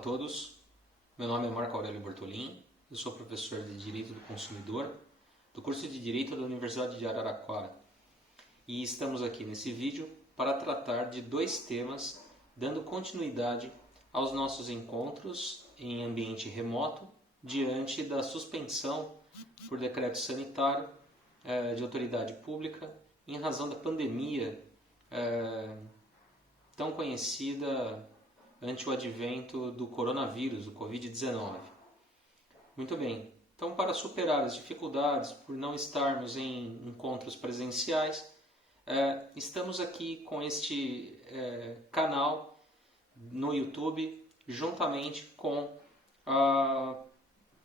todos, meu nome é Marco Aurélio Bortolin, eu sou professor de Direito do Consumidor do curso de Direito da Universidade de Araraquara e estamos aqui nesse vídeo para tratar de dois temas, dando continuidade aos nossos encontros em ambiente remoto diante da suspensão por decreto sanitário de autoridade pública em razão da pandemia tão conhecida ante o advento do coronavírus, do Covid-19. Muito bem, então para superar as dificuldades por não estarmos em encontros presenciais, estamos aqui com este canal no YouTube, juntamente com a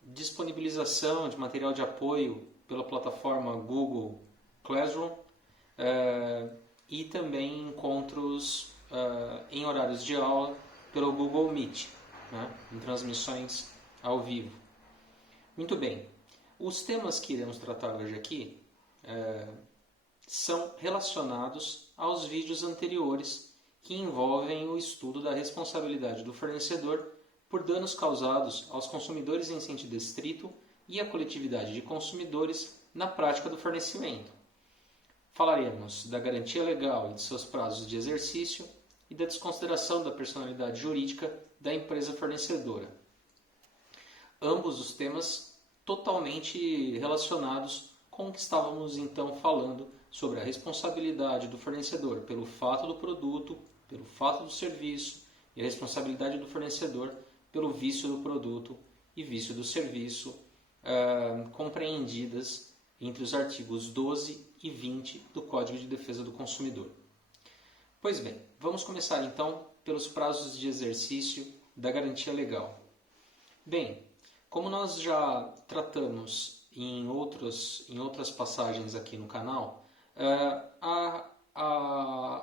disponibilização de material de apoio pela plataforma Google Classroom e também encontros em horários de aula pelo Google Meet, em transmissões ao vivo. Muito bem, os temas que iremos tratar hoje aqui são relacionados aos vídeos anteriores que envolvem o estudo da responsabilidade do fornecedor por danos causados aos consumidores em sentido estrito e à coletividade de consumidores na prática do fornecimento. Falaremos da garantia legal e de seus prazos de exercício e da desconsideração da personalidade jurídica da empresa fornecedora. Ambos os temas totalmente relacionados com o que estávamos então falando sobre a responsabilidade do fornecedor pelo fato do produto, pelo fato do serviço e a responsabilidade do fornecedor pelo vício do produto e vício do serviço, compreendidas entre os artigos 12 e 20 do Código de Defesa do Consumidor. Pois bem, vamos começar então pelos prazos de exercício da garantia legal. Bem, como nós já tratamos em outras passagens aqui no canal,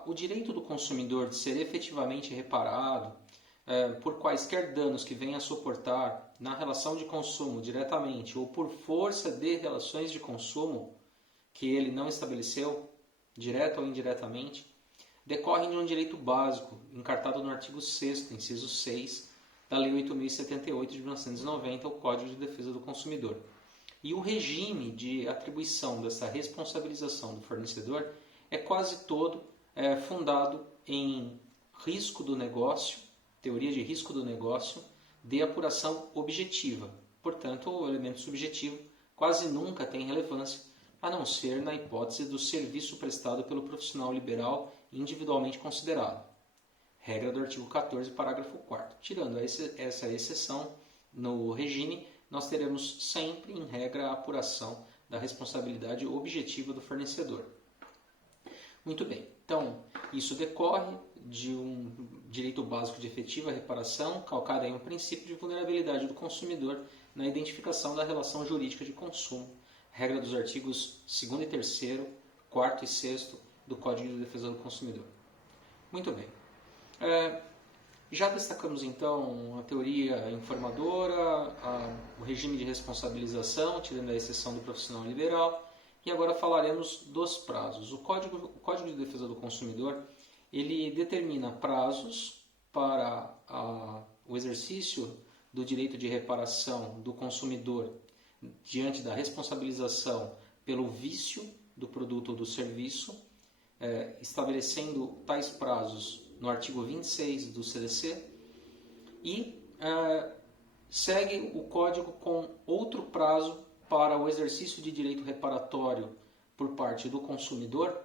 o direito do consumidor de ser efetivamente reparado por quaisquer danos que venha a suportar na relação de consumo diretamente ou por força de relações de consumo que ele não estabeleceu, direta ou indiretamente, decorrem de um direito básico, encartado no artigo 6º, inciso 6, da Lei 8.078 de 1990, o Código de Defesa do Consumidor. E o regime de atribuição dessa responsabilização do fornecedor é quase todo fundado em risco do negócio, teoria de risco do negócio, de apuração objetiva. Portanto, o elemento subjetivo quase nunca tem relevância, a não ser na hipótese do serviço prestado pelo profissional liberal individualmente considerado. Regra do artigo 14, parágrafo 4º. Tirando essa exceção no regime, nós teremos sempre, em regra, a apuração da responsabilidade objetiva do fornecedor. Muito bem, então isso decorre de um direito básico de efetiva reparação, calcado em um princípio de vulnerabilidade do consumidor na identificação da relação jurídica de consumo, regra dos artigos 2º e 3º, 4º e 6º do Código de Defesa do Consumidor. Muito bem. Já destacamos então a teoria informadora, o regime de responsabilização, tirando a exceção do profissional liberal, e agora falaremos dos prazos. O Código de Defesa do Consumidor ele determina prazos para o exercício do direito de reparação do consumidor diante da responsabilização pelo vício do produto ou do serviço, estabelecendo tais prazos no artigo 26 do CDC, e segue o Código com outro prazo para o exercício de direito reparatório por parte do consumidor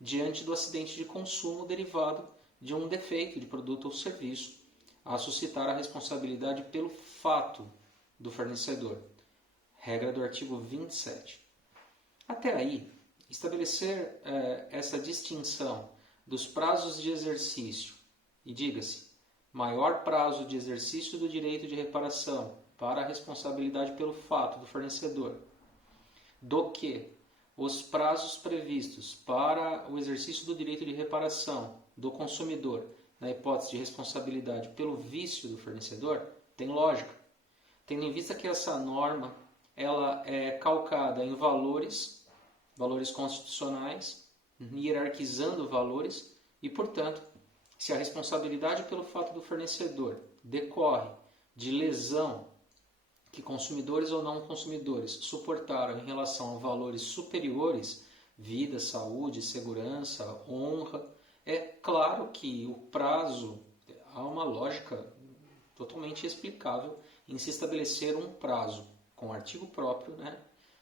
diante do acidente de consumo derivado de um defeito de produto ou serviço, a suscitar a responsabilidade pelo fato do fornecedor. Regra do artigo 27. Até aí, estabelecer essa distinção dos prazos de exercício, e diga-se, maior prazo de exercício do direito de reparação para a responsabilidade pelo fato do fornecedor, do que os prazos previstos para o exercício do direito de reparação do consumidor na hipótese de responsabilidade pelo vício do fornecedor, tem lógica, tendo em vista que essa norma ela é calcada em valores constitucionais, hierarquizando valores, e, portanto, se a responsabilidade pelo fato do fornecedor decorre de lesão que consumidores ou não consumidores suportaram em relação a valores superiores, vida, saúde, segurança, honra, é claro que o prazo, há uma lógica totalmente explicável em se estabelecer um prazo com artigo próprio, né,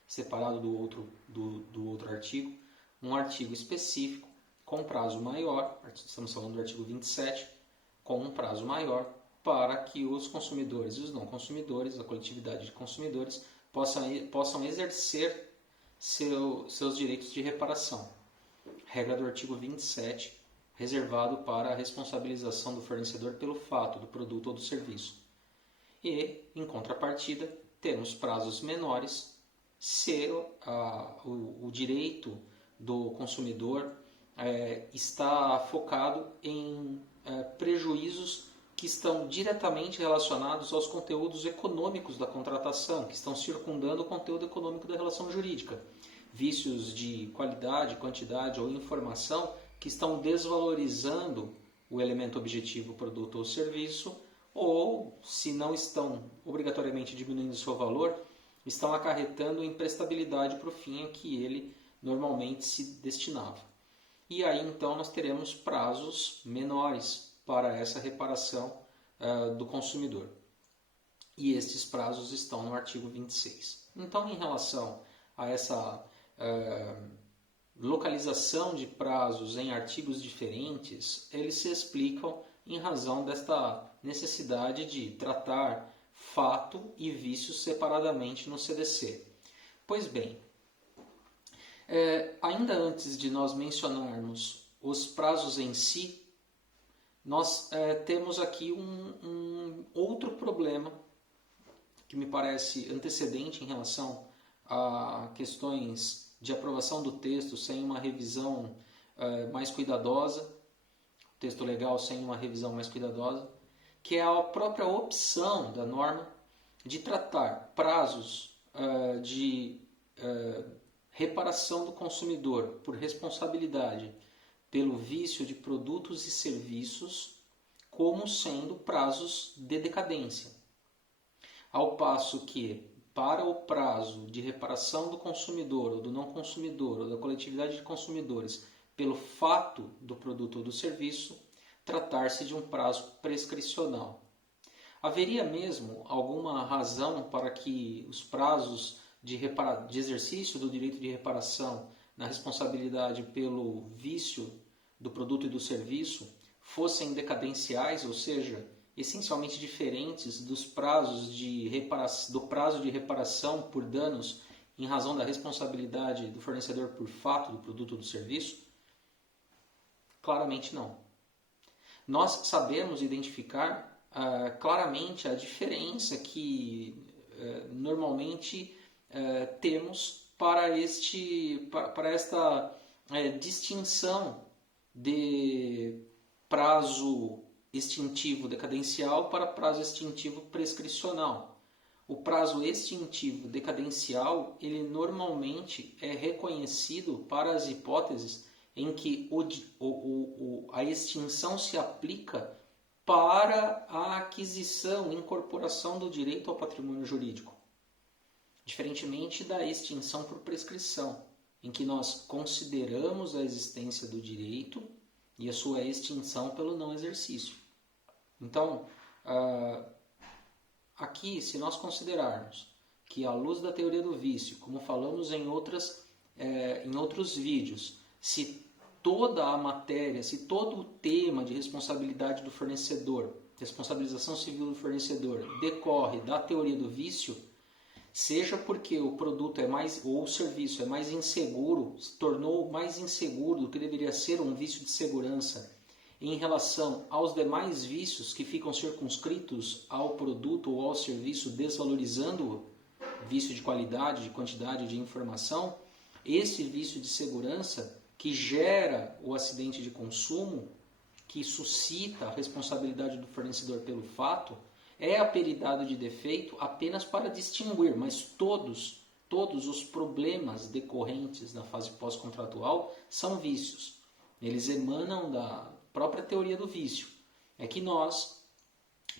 separado do outro artigo, um artigo específico com prazo maior, estamos falando do artigo 27, com um prazo maior, para que os consumidores e os não consumidores, a coletividade de consumidores, possam exercer seus direitos de reparação. Regra do artigo 27, reservado para a responsabilização do fornecedor pelo fato do produto ou do serviço. E, em contrapartida, temos prazos menores se o direito do consumidor está focado em prejuízos que estão diretamente relacionados aos conteúdos econômicos da contratação, que estão circundando o conteúdo econômico da relação jurídica. Vícios de qualidade, quantidade ou informação que estão desvalorizando o elemento objetivo, produto ou serviço, ou, se não estão obrigatoriamente diminuindo seu valor, estão acarretando imprestabilidade para o fim a que ele normalmente se destinava. E aí então nós teremos prazos menores para essa reparação do consumidor. E estes prazos estão no artigo 26. Então, em relação a essa localização de prazos em artigos diferentes, eles se explicam em razão desta necessidade de tratar fato e vício separadamente no CDC. Pois bem, ainda antes de nós mencionarmos os prazos em si, nós temos aqui um outro problema que me parece antecedente em relação a questões de aprovação do texto sem uma revisão mais cuidadosa, texto legal sem uma revisão mais cuidadosa, que é a própria opção da norma de tratar prazos de reparação do consumidor por responsabilidade pelo vício de produtos e serviços como sendo prazos de decadência. Ao passo que, para o prazo de reparação do consumidor ou do não consumidor ou da coletividade de consumidores pelo fato do produto ou do serviço, tratar-se de um prazo prescricional. Haveria mesmo alguma razão para que os prazos de exercício do direito de reparação na responsabilidade pelo vício do produto e do serviço fossem decadenciais, ou seja, essencialmente diferentes dos prazos do prazo de reparação por danos em razão da responsabilidade do fornecedor por fato do produto ou do serviço? Claramente não. Nós sabemos identificar claramente a diferença que normalmente temos para esta distinção de prazo extintivo decadencial para prazo extintivo prescricional. O prazo extintivo decadencial, ele normalmente é reconhecido para as hipóteses em que a extinção se aplica para a aquisição, incorporação do direito ao patrimônio jurídico. Diferentemente da extinção por prescrição, em que nós consideramos a existência do direito e a sua extinção pelo não exercício. Então, aqui, se nós considerarmos que, à luz da teoria do vício, como falamos em outros vídeos, se toda a matéria, se todo o tema de responsabilidade do fornecedor, responsabilização civil do fornecedor, decorre da teoria do vício, seja porque o produto ou o serviço é mais inseguro, se tornou mais inseguro do que deveria ser um vício de segurança em relação aos demais vícios que ficam circunscritos ao produto ou ao serviço, desvalorizando-o, vício de qualidade, de quantidade, de informação, esse vício de segurança que gera o acidente de consumo, que suscita a responsabilidade do fornecedor pelo fato, é apelidado de defeito apenas para distinguir, mas todos os problemas decorrentes da fase pós-contratual são vícios. Eles emanam da própria teoria do vício. É que nós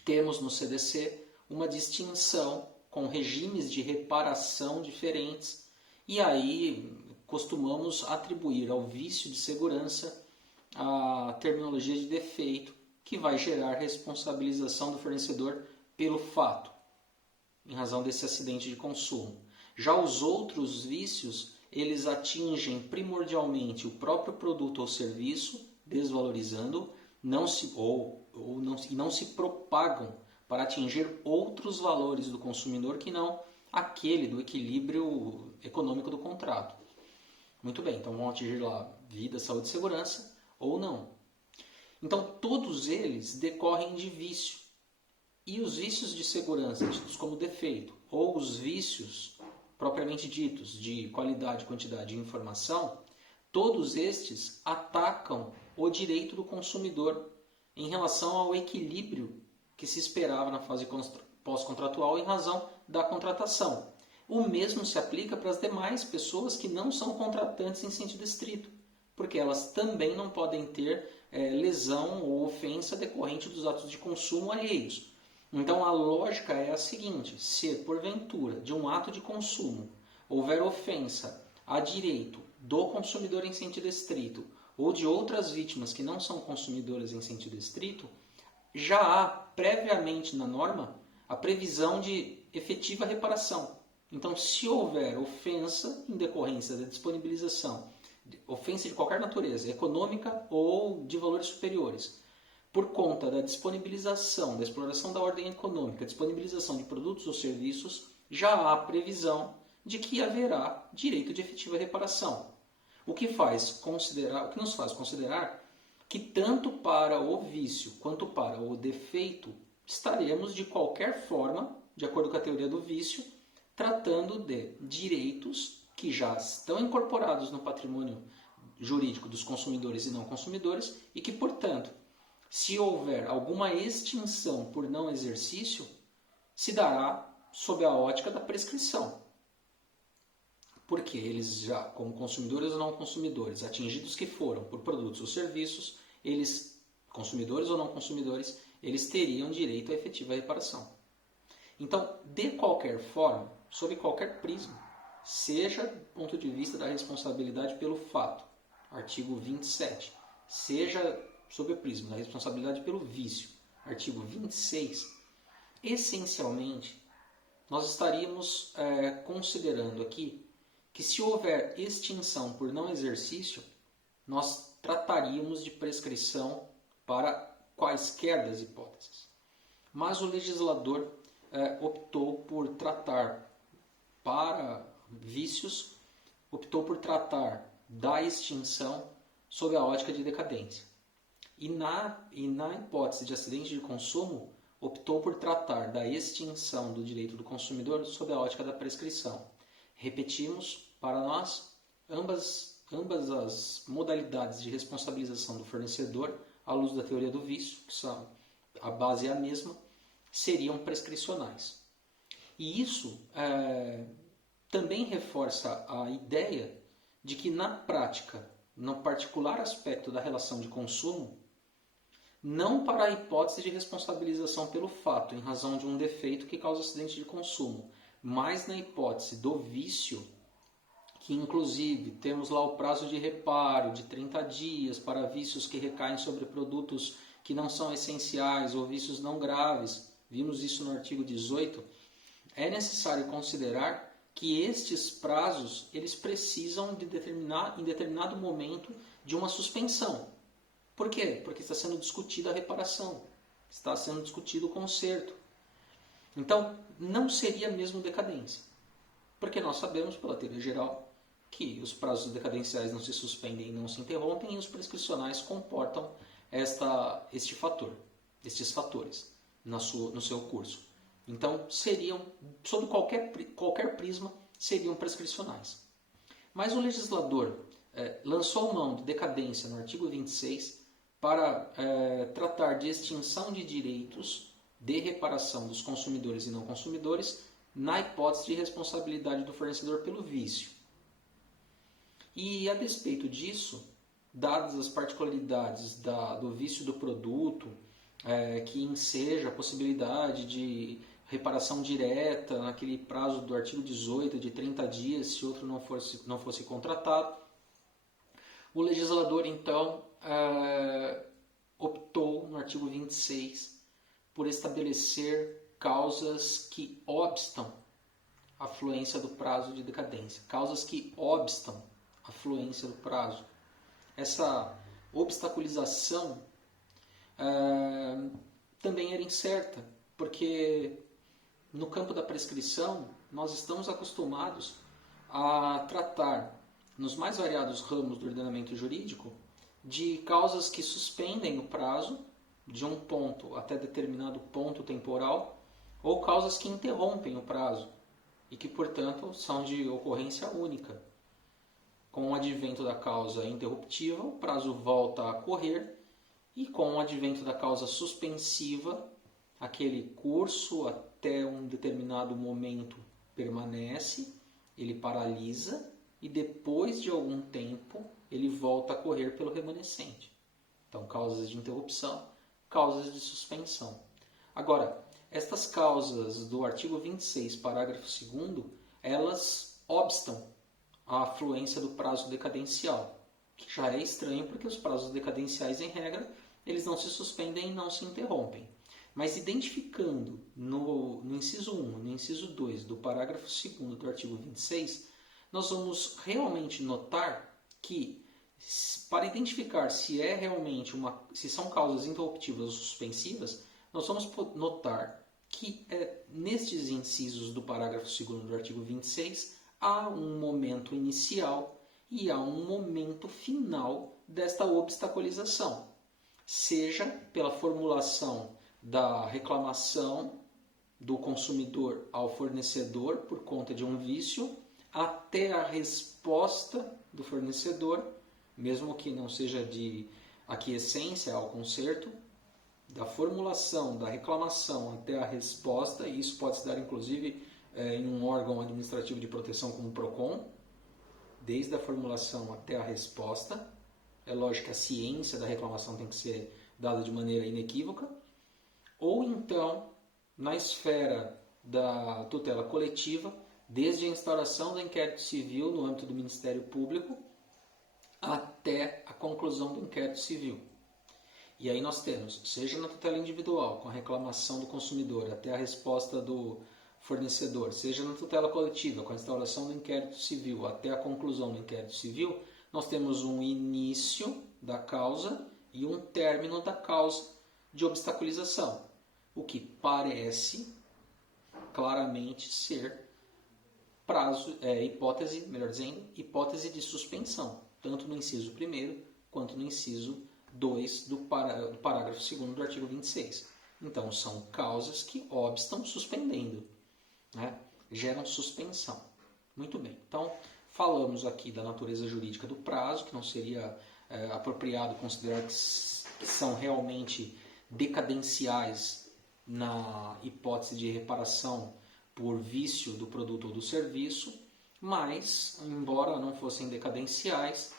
temos no CDC uma distinção com regimes de reparação diferentes, e aí costumamos atribuir ao vício de segurança a terminologia de defeito, que vai gerar responsabilização do fornecedor pelo fato, em razão desse acidente de consumo. Já os outros vícios, eles atingem primordialmente o próprio produto ou serviço, desvalorizando, e não se propagam para atingir outros valores do consumidor que não aquele do equilíbrio econômico do contrato. Muito bem, então vão atingir lá vida, saúde e segurança ou não. Então todos eles decorrem de vício. E os vícios de segurança, tidos como defeito, ou os vícios propriamente ditos de qualidade, quantidade e informação, todos estes atacam o direito do consumidor em relação ao equilíbrio que se esperava na fase pós-contratual em razão da contratação. O mesmo se aplica para as demais pessoas que não são contratantes em sentido estrito, porque elas também não podem ter lesão ou ofensa decorrente dos atos de consumo alheios. Então a lógica é a seguinte: se porventura de um ato de consumo houver ofensa a direito do consumidor em sentido estrito ou de outras vítimas que não são consumidoras em sentido estrito, já há previamente na norma a previsão de efetiva reparação. Então, se houver ofensa em decorrência da disponibilização, ofensa de qualquer natureza, econômica ou de valores superiores, por conta da disponibilização, da exploração da ordem econômica, disponibilização de produtos ou serviços, já há previsão de que haverá direito de efetiva reparação. O que nos faz considerar que tanto para o vício quanto para o defeito estaremos de qualquer forma, de acordo com a teoria do vício, tratando de direitos que já estão incorporados no patrimônio jurídico dos consumidores e não consumidores e que, portanto, se houver alguma extinção por não exercício, se dará sob a ótica da prescrição. Porque eles já, como consumidores ou não consumidores, atingidos que foram por produtos ou serviços, eles, consumidores ou não consumidores, eles teriam direito à efetiva reparação. Então, de qualquer forma, sob qualquer prisma, seja do ponto de vista da responsabilidade pelo fato, artigo 27, seja sob o prisma da responsabilidade pelo vício, artigo 26, essencialmente, nós estaríamos considerando aqui que se houver extinção por não exercício, nós trataríamos de prescrição para quaisquer das hipóteses. Mas o legislador optou por tratar para vícios, optou por tratar da extinção sob a ótica de decadência. E na hipótese de acidente de consumo, optou por tratar da extinção do direito do consumidor sob a ótica da prescrição. Repetimos, para nós, ambas as modalidades de responsabilização do fornecedor, à luz da teoria do vício, que a base é a mesma, seriam prescricionais. E isso também reforça a ideia de que, na prática, no particular aspecto da relação de consumo, não para a hipótese de responsabilização pelo fato, em razão de um defeito que causa acidente de consumo, mas na hipótese do vício, que inclusive temos lá o prazo de reparo de 30 dias para vícios que recaem sobre produtos que não são essenciais ou vícios não graves, vimos isso no artigo 18, é necessário considerar que estes prazos eles precisam em determinado momento de uma suspensão. Por quê? Porque está sendo discutida a reparação, está sendo discutido o conserto. Então, não seria mesmo decadência, porque nós sabemos pela teoria geral que os prazos decadenciais não se suspendem e não se interrompem e os prescricionais comportam estes fatores no seu curso. Então, seriam, sob qualquer prisma, seriam prescricionais. Mas o legislador lançou mão de decadência no artigo 26 para tratar de extinção de direitos de reparação dos consumidores e não consumidores na hipótese de responsabilidade do fornecedor pelo vício. E a despeito disso, dadas as particularidades do vício do produto, que enseja a possibilidade de reparação direta, naquele prazo do artigo 18 de 30 dias, se outro não fosse contratado. O legislador, então, optou no artigo 26 por estabelecer causas que obstam a fluência do prazo de decadência, causas que obstam a fluência do prazo. Essa obstaculização também era incerta, porque no campo da prescrição nós estamos acostumados a tratar, nos mais variados ramos do ordenamento jurídico, de causas que suspendem o prazo de um ponto até determinado ponto temporal, ou causas que interrompem o prazo e que, portanto, são de ocorrência única. Com o advento da causa interruptiva, o prazo volta a correr, e com o advento da causa suspensiva, aquele curso até um determinado momento permanece, ele paralisa e depois de algum tempo ele volta a correr pelo remanescente. Então, causas de interrupção, causas de suspensão. Agora, estas causas do artigo 26, parágrafo 2º, elas obstam a fluência do prazo decadencial, que já é estranho porque os prazos decadenciais, em regra, eles não se suspendem e não se interrompem. Mas identificando no inciso 1, no inciso 2 do parágrafo 2º do artigo 26, nós vamos realmente notar que, para identificar se é realmente se são causas interruptivas ou suspensivas, nós vamos notar que nestes incisos do parágrafo 2º do artigo 26 há um momento inicial e há um momento final desta obstaculização, seja pela formulação da reclamação do consumidor ao fornecedor por conta de um vício, até a resposta do fornecedor, mesmo que não seja de aquiescência ao conserto, da formulação da reclamação até a resposta, e isso pode se dar inclusive em um órgão administrativo de proteção como o PROCON, desde a formulação até a resposta. É lógico que a ciência da reclamação tem que ser dada de maneira inequívoca. Ou então, na esfera da tutela coletiva, desde a instauração do inquérito civil no âmbito do Ministério Público até a conclusão do inquérito civil. E aí nós temos, seja na tutela individual, com a reclamação do consumidor até a resposta do fornecedor, seja na tutela coletiva, com a instauração do inquérito civil até a conclusão do inquérito civil, nós temos um início da causa e um término da causa de obstaculização, o que parece claramente ser hipótese de suspensão, tanto no inciso 1º quanto no inciso 2 do parágrafo 2º do artigo 26. Então, são causas que obstam suspendendo, né? Geram suspensão. Muito bem. Então, falamos aqui da natureza jurídica do prazo, que não seria apropriado considerar que são realmente decadenciais na hipótese de reparação por vício do produto ou do serviço, mas, embora não fossem decadenciais,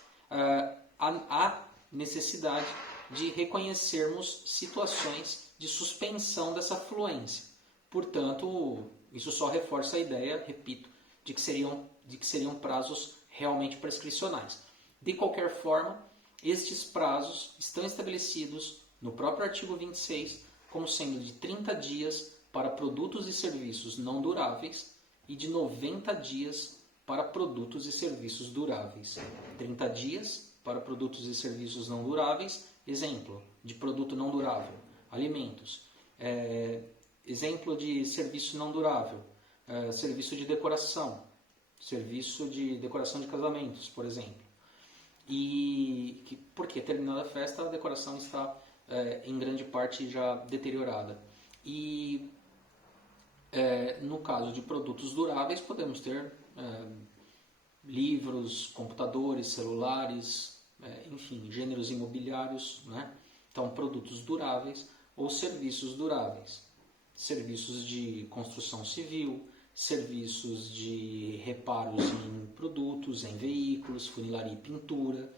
há necessidade de reconhecermos situações de suspensão dessa fluência. Portanto, isso só reforça a ideia, repito, de que seriam prazos realmente prescricionais. De qualquer forma, estes prazos estão estabelecidos no próprio artigo 26 como sendo de 30 dias para produtos e serviços não duráveis e de 90 dias para produtos e serviços duráveis. 30 dias para produtos e serviços não duráveis, exemplo de produto não durável, alimentos. Exemplo de serviço não durável, serviço de decoração de casamentos, por exemplo. Porque terminada a festa, a decoração está em grande parte já deteriorada. E no caso de produtos duráveis, podemos ter livros, computadores, celulares, enfim, gêneros imobiliários, né? Então, produtos duráveis ou serviços duráveis. Serviços de construção civil, serviços de reparos em produtos, em veículos, funilaria e pintura,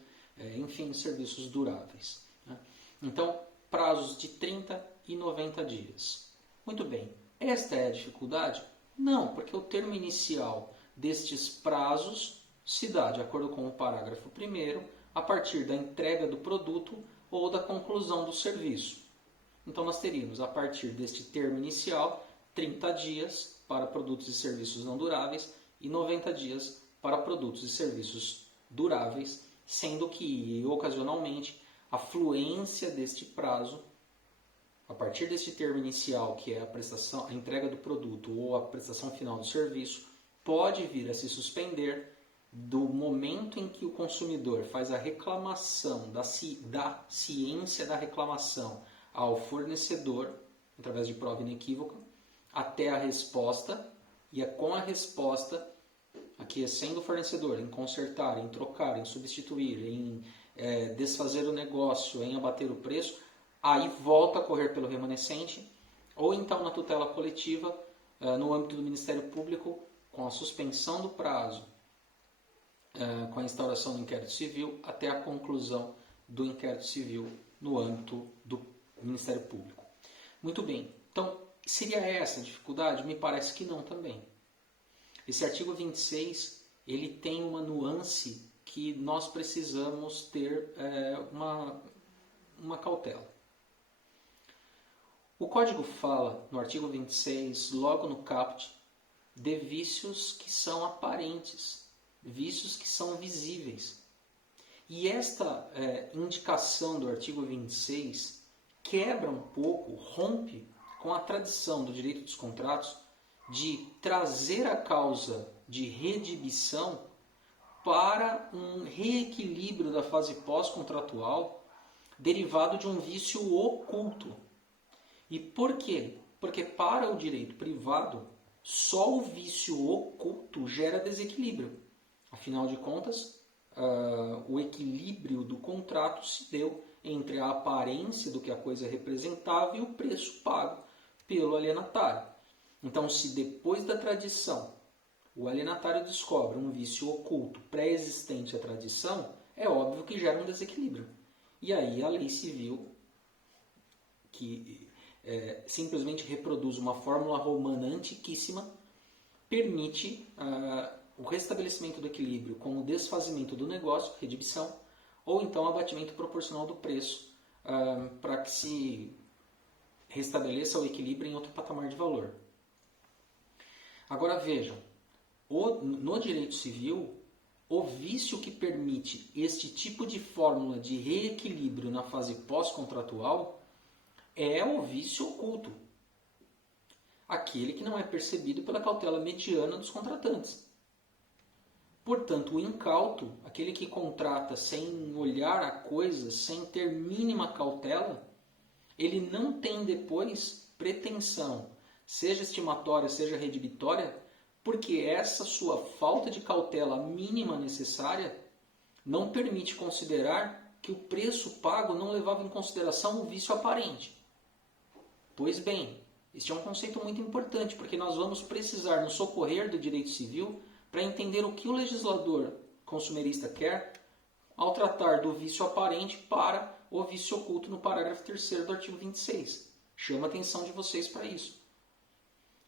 enfim, serviços duráveis, né? Então, prazos de 30 e 90 dias. Muito bem. Esta é a dificuldade? Não, porque o termo inicial destes prazos se dá, de acordo com o parágrafo 1º, a partir da entrega do produto ou da conclusão do serviço. Então nós teríamos, a partir deste termo inicial, 30 dias para produtos e serviços não duráveis e 90 dias para produtos e serviços duráveis, sendo que, ocasionalmente, a fluência deste prazo, a partir deste termo inicial, que é a entrega do produto ou a prestação final do serviço, pode vir a se suspender do momento em que o consumidor faz a reclamação, da ciência da reclamação ao fornecedor, através de prova inequívoca, até a resposta, e com a resposta, aquiescendo o fornecedor em consertar, em trocar, em substituir, em desfazer o negócio, em abater o preço, aí volta a correr pelo remanescente, ou então na tutela coletiva, no âmbito do Ministério Público, com a suspensão do prazo, com a instauração do inquérito civil, até a conclusão do inquérito civil no âmbito do Ministério Público. Muito bem, então, seria essa a dificuldade? Me parece que não também. Esse artigo 26, ele tem uma nuance que nós precisamos ter uma cautela. O Código fala, no artigo 26, logo no caput, de vícios que são aparentes, vícios que são visíveis. E esta indicação do artigo 26 quebra um pouco, rompe com a tradição do direito dos contratos de trazer a causa de redibição para um reequilíbrio da fase pós-contratual derivado de um vício oculto. E por quê? Porque para o direito privado, só o vício oculto gera desequilíbrio. Afinal de contas, o equilíbrio do contrato se deu entre a aparência do que a coisa representava e o preço pago pelo alienatário. Então, se depois da tradição o alienatário descobre um vício oculto pré-existente à tradição, é óbvio que gera um desequilíbrio. E aí a lei civil, que simplesmente reproduz uma fórmula romana antiquíssima, permite o restabelecimento do equilíbrio com o desfazimento do negócio, redibição, ou então abatimento proporcional do preço, para que se restabeleça o equilíbrio em outro patamar de valor. Agora vejam, no direito civil, o vício que permite este tipo de fórmula de reequilíbrio na fase pós-contratual é o vício oculto, aquele que não é percebido pela cautela mediana dos contratantes. Portanto, o incauto, aquele que contrata sem olhar a coisa, sem ter mínima cautela, ele não tem depois pretensão, seja estimatória, seja redibitória, porque essa sua falta de cautela mínima necessária não permite considerar que o preço pago não levava em consideração o vício aparente. Pois bem, este é um conceito muito importante, porque nós vamos precisar nos socorrer do direito civil para entender o que o legislador consumerista quer ao tratar do vício aparente para o vício oculto no parágrafo 3º do artigo 26. Chama a atenção de vocês para isso.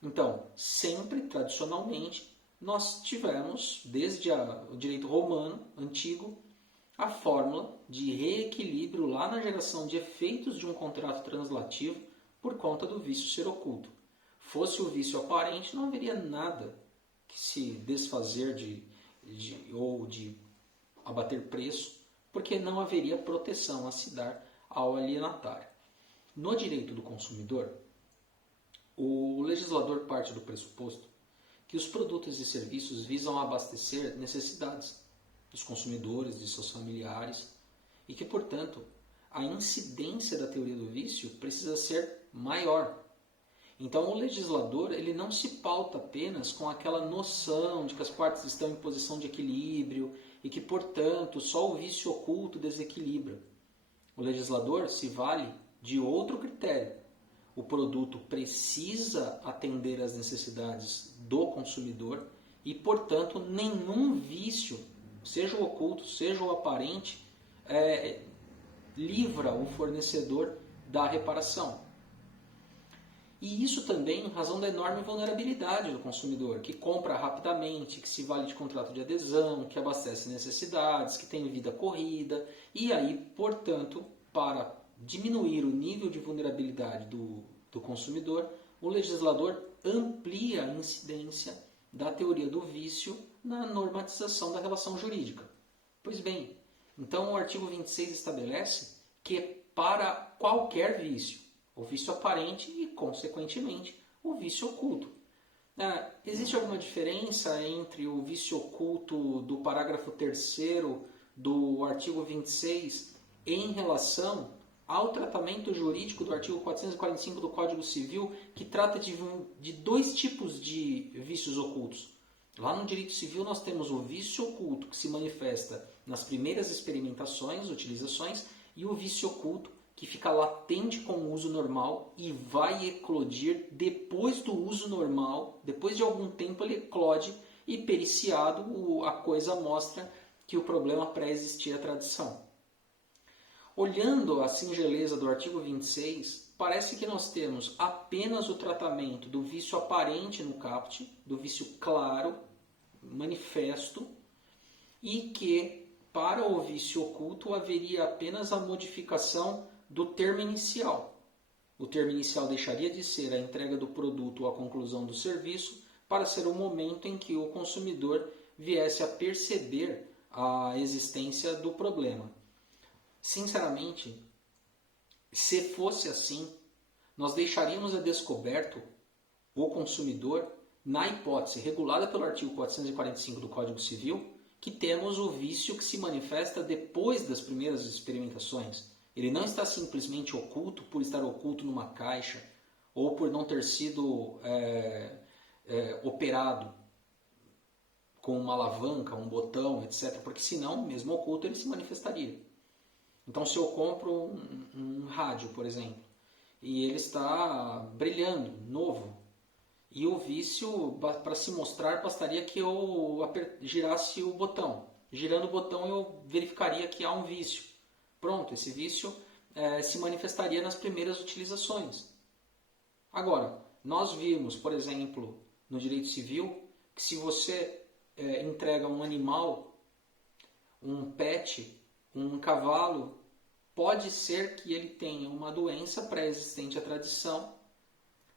Então, sempre, tradicionalmente, nós tivemos, desde o direito romano antigo, a fórmula de reequilíbrio lá na geração de efeitos de um contrato translativo por conta do vício ser oculto. Fosse o vício aparente, não haveria nada que se desfazer ou de abater preço, porque não haveria proteção a se dar ao alienatário. No direito do consumidor, o legislador parte do pressuposto que os produtos e serviços visam abastecer necessidades dos consumidores, de seus familiares, e que, portanto, a incidência da teoria do vício precisa ser maior. Então, o legislador ele não se pauta apenas com aquela noção de que as partes estão em posição de equilíbrio e que, portanto, só o vício oculto desequilibra. O legislador se vale de outro critério. O produto precisa atender às necessidades do consumidor e, portanto, nenhum vício, seja o oculto, seja o aparente, livra o fornecedor da reparação. E isso também em razão da enorme vulnerabilidade do consumidor, que compra rapidamente, que se vale de contrato de adesão, que abastece necessidades, que tem vida corrida. E aí, portanto, para diminuir o nível de vulnerabilidade do consumidor, o legislador amplia a incidência da teoria do vício na normatização da relação jurídica. Pois bem, então o artigo 26 estabelece que para qualquer vício, o vício aparente e, consequentemente, o vício oculto. Existe alguma diferença entre o vício oculto do parágrafo 3º do artigo 26 em relação ao tratamento jurídico do artigo 445 do Código Civil, que trata de dois tipos de vícios ocultos? Lá no direito civil nós temos o vício oculto, que se manifesta nas primeiras experimentações, utilizações, e o vício oculto, que fica latente com o uso normal e vai eclodir depois do uso normal, depois de algum tempo ele eclode e periciado a coisa mostra que o problema pré-existia a tradição. Olhando a singeleza do artigo 26, parece que nós temos apenas o tratamento do vício aparente no caput, do vício claro, manifesto, e que para o vício oculto haveria apenas a modificação do termo inicial. O termo inicial deixaria de ser a entrega do produto ou a conclusão do serviço para ser o momento em que o consumidor viesse a perceber a existência do problema. Sinceramente, se fosse assim, nós deixaríamos a descoberto o consumidor na hipótese regulada pelo artigo 445 do Código Civil, que temos o vício que se manifesta depois das primeiras experimentações. Ele não está simplesmente oculto por estar oculto numa caixa ou por não ter sido operado com uma alavanca, um botão, etc. Porque senão, mesmo oculto, ele se manifestaria. Então, se eu compro um rádio, por exemplo, e ele está brilhando, novo, e o vício, para se mostrar, bastaria que eu girasse o botão. Girando o botão, eu verificaria que há um vício. Pronto, esse vício se manifestaria nas primeiras utilizações. Agora, nós vimos, por exemplo, no direito civil, que se você entrega um animal, um pet, um cavalo, pode ser que ele tenha uma doença pré-existente à tradição,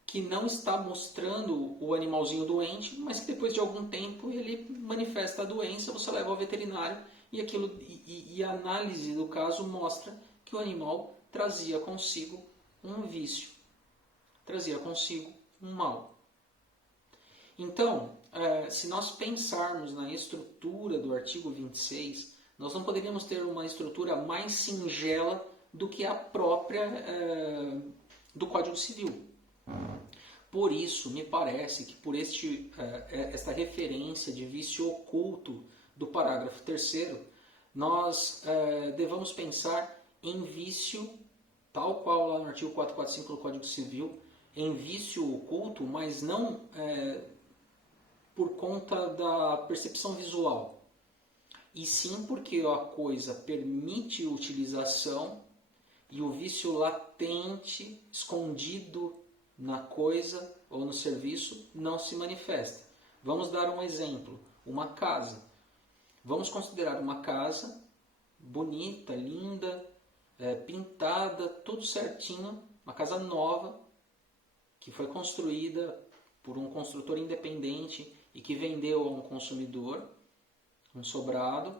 que não está mostrando o animalzinho doente, mas que depois de algum tempo ele manifesta a doença, você leva ao veterinário e a análise do caso mostra que o animal trazia consigo um vício, trazia consigo um mal. Então, se nós pensarmos na estrutura do artigo 26, nós não poderíamos ter uma estrutura mais singela do que a própria do Código Civil. Por isso, me parece que por esta referência de vício oculto do parágrafo 3º, nós devamos pensar em vício, tal qual lá no artigo 445 do Código Civil, em vício oculto, mas não por conta da percepção visual, e sim porque a coisa permite utilização e o vício latente, escondido na coisa ou no serviço, não se manifesta. Vamos dar um exemplo, uma casa. Vamos considerar uma casa bonita, linda, pintada, tudo certinho, uma casa nova, que foi construída por um construtor independente e que vendeu a um consumidor, um sobrado.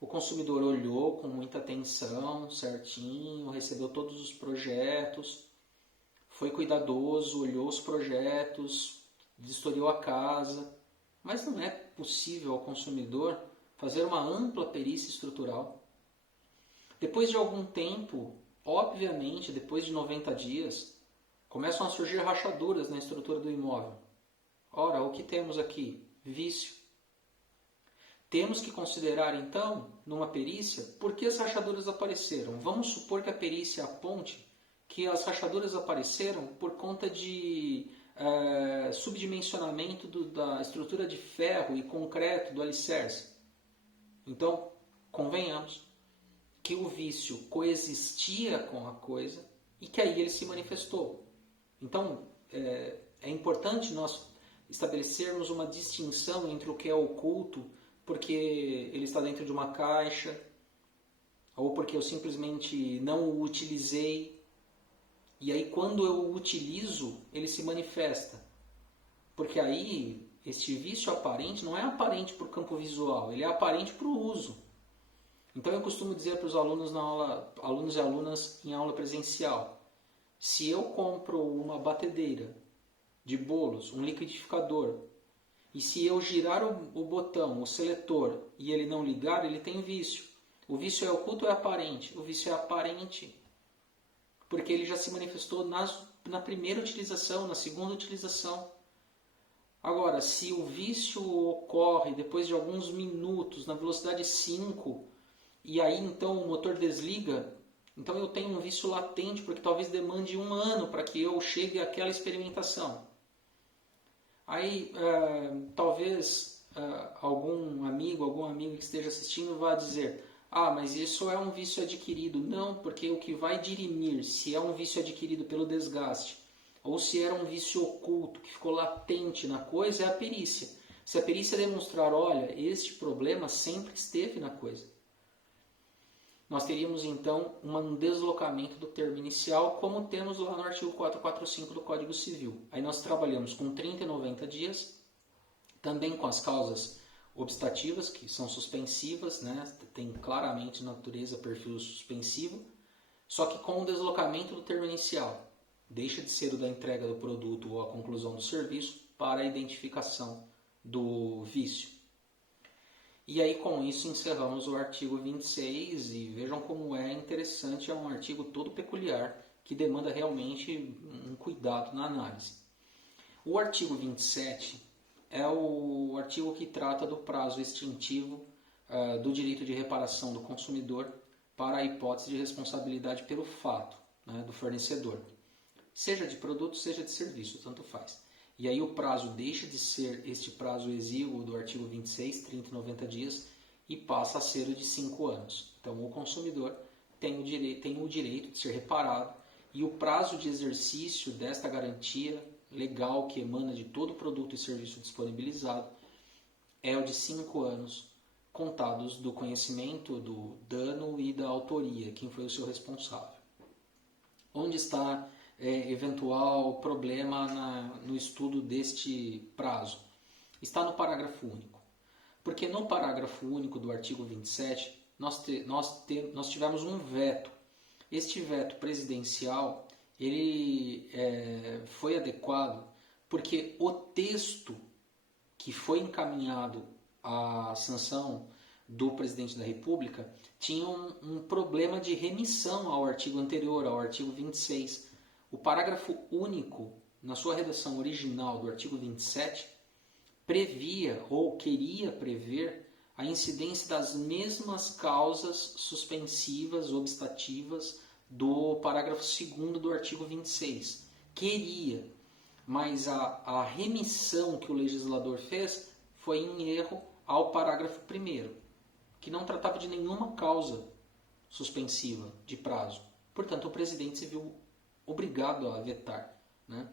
O consumidor olhou com muita atenção, certinho, recebeu todos os projetos, foi cuidadoso, olhou os projetos, vistoriou a casa, mas não é possível ao consumidor fazer uma ampla perícia estrutural. Depois de algum tempo, obviamente, depois de 90 dias, começam a surgir rachaduras na estrutura do imóvel. Ora, o que temos aqui? Vício. Temos que considerar, então, numa perícia, por que as rachaduras apareceram. Vamos supor que a perícia aponte que as rachaduras apareceram por conta de subdimensionamento da estrutura de ferro e concreto do alicerce. Então, convenhamos que o vício coexistia com a coisa e que aí ele se manifestou. Então, é importante nós estabelecermos uma distinção entre o que é oculto, porque ele está dentro de uma caixa, ou porque eu simplesmente não o utilizei, e aí quando eu o utilizo, ele se manifesta. Porque aí, este vício aparente não é aparente para o campo visual, ele é aparente para o uso. Então eu costumo dizer para os alunos na aula, alunos e alunas em aula presencial, se eu compro uma batedeira de bolos, um liquidificador, e se eu girar o botão, o seletor, e ele não ligar, ele tem vício. O vício é oculto ou é aparente? O vício é aparente, porque ele já se manifestou na primeira utilização, na segunda utilização. Agora, se o vício ocorre depois de alguns minutos, na velocidade 5, e aí então o motor desliga, então eu tenho um vício latente, porque talvez demande 1 ano para que eu chegue àquela experimentação. Aí talvez algum amigo que esteja assistindo vá dizer, mas isso é um vício adquirido. Não, porque o que vai dirimir se é um vício adquirido pelo desgaste ou se era um vício oculto que ficou latente na coisa é a perícia. Se a perícia demonstrar, olha, este problema sempre esteve na coisa, nós teríamos então um deslocamento do termo inicial, como temos lá no artigo 445 do Código Civil. Aí nós trabalhamos com 30 e 90 dias, também com as causas obstativas, que são suspensivas, né? Tem claramente natureza, perfil suspensivo, só que com o deslocamento do termo inicial. Deixa de ser o da entrega do produto ou a conclusão do serviço para a identificação do vício. E aí com isso encerramos o artigo 26 e vejam como é interessante, é um artigo todo peculiar que demanda realmente um cuidado na análise. O artigo 27 é o artigo que trata do prazo extintivo do direito de reparação do consumidor para a hipótese de responsabilidade pelo fato, né, do fornecedor. Seja de produto, seja de serviço, tanto faz. E aí o prazo deixa de ser este prazo exíguo do artigo 26, 30 e 90 dias, e passa a ser o de 5 anos. Então o consumidor tem o direito de ser reparado, e o prazo de exercício desta garantia legal que emana de todo produto e serviço disponibilizado é o de 5 anos, contados do conhecimento do dano e da autoria, quem foi o seu responsável. Onde está eventual problema no estudo deste prazo? Está no parágrafo único. Porque no parágrafo único do artigo 27, nós tivemos um veto. Este veto presidencial ele foi adequado porque o texto que foi encaminhado à sanção do presidente da República tinha um problema de remissão ao artigo anterior, ao artigo 26. O parágrafo único, na sua redação original do artigo 27, previa ou queria prever a incidência das mesmas causas suspensivas, obstativas do parágrafo 2º do artigo 26. Queria, mas a remissão que o legislador fez foi em erro ao parágrafo 1º, que não tratava de nenhuma causa suspensiva de prazo. Portanto, o presidente se viu obrigado a vetar, né?